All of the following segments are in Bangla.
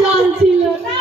জল ছিল না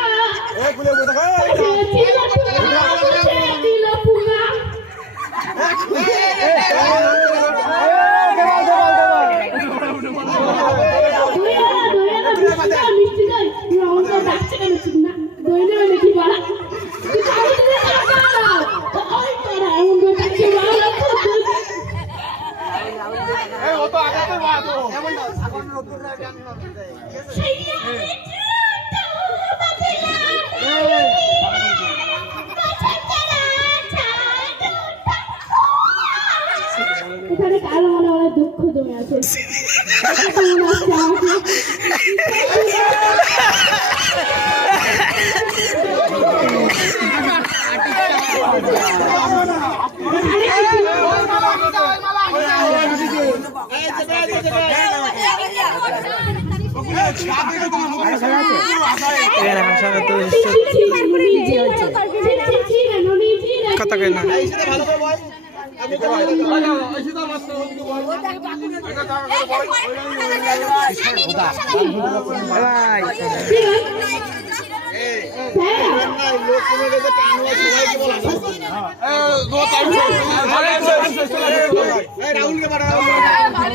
এখানে কারো মনে অনেক দুঃখ জমে আছে কথা কই না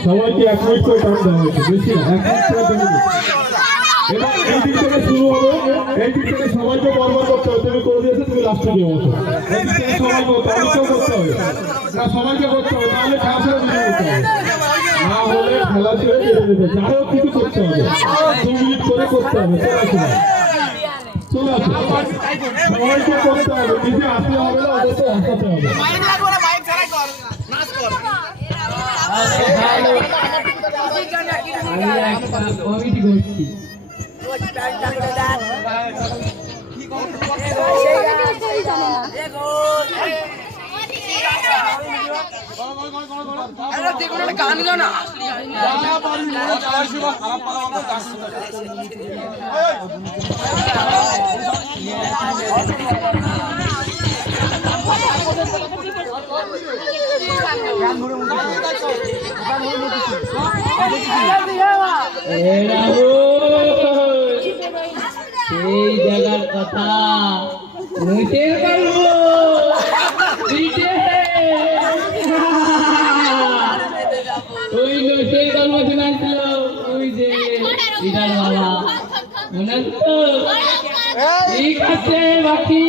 সবাইকে 1 মিনিট করে টাইম দেওয়া হয়েছে, বেশি না, 1 মিনিট করে দেওয়া হয়েছে। এবার এই দিক থেকে শুরু হবে, এই দিক থেকে সবাইকে বরবার করতে হবে, তুমি করে দিয়েছো, তুমি লাস্টে গিয়ে বসো। এই দিক থেকে সবাই করতে হবে, আমাকেও করতে হবে, না সবাইকে করতে হবে, নাহলে খেলা ছেড়ে দিতে হবে, না হলে খেলা ছেড়ে দিতে হবে, যারও কিছু করতে হবে, 2 মিনিট করে করতে হবে, চলে আসো, সবাইকে করতে হবে, নিজে আসতে হবে না, ওদেরকে আসাতে হবে। কমিটি করছি গান গাও না এই জায়গার কথা নিতে পারবো ওই নৈশের গল্প শোনাচ্ছিল ওই যে বিরাট বাবা মনে তো ঠিক আছে বাকি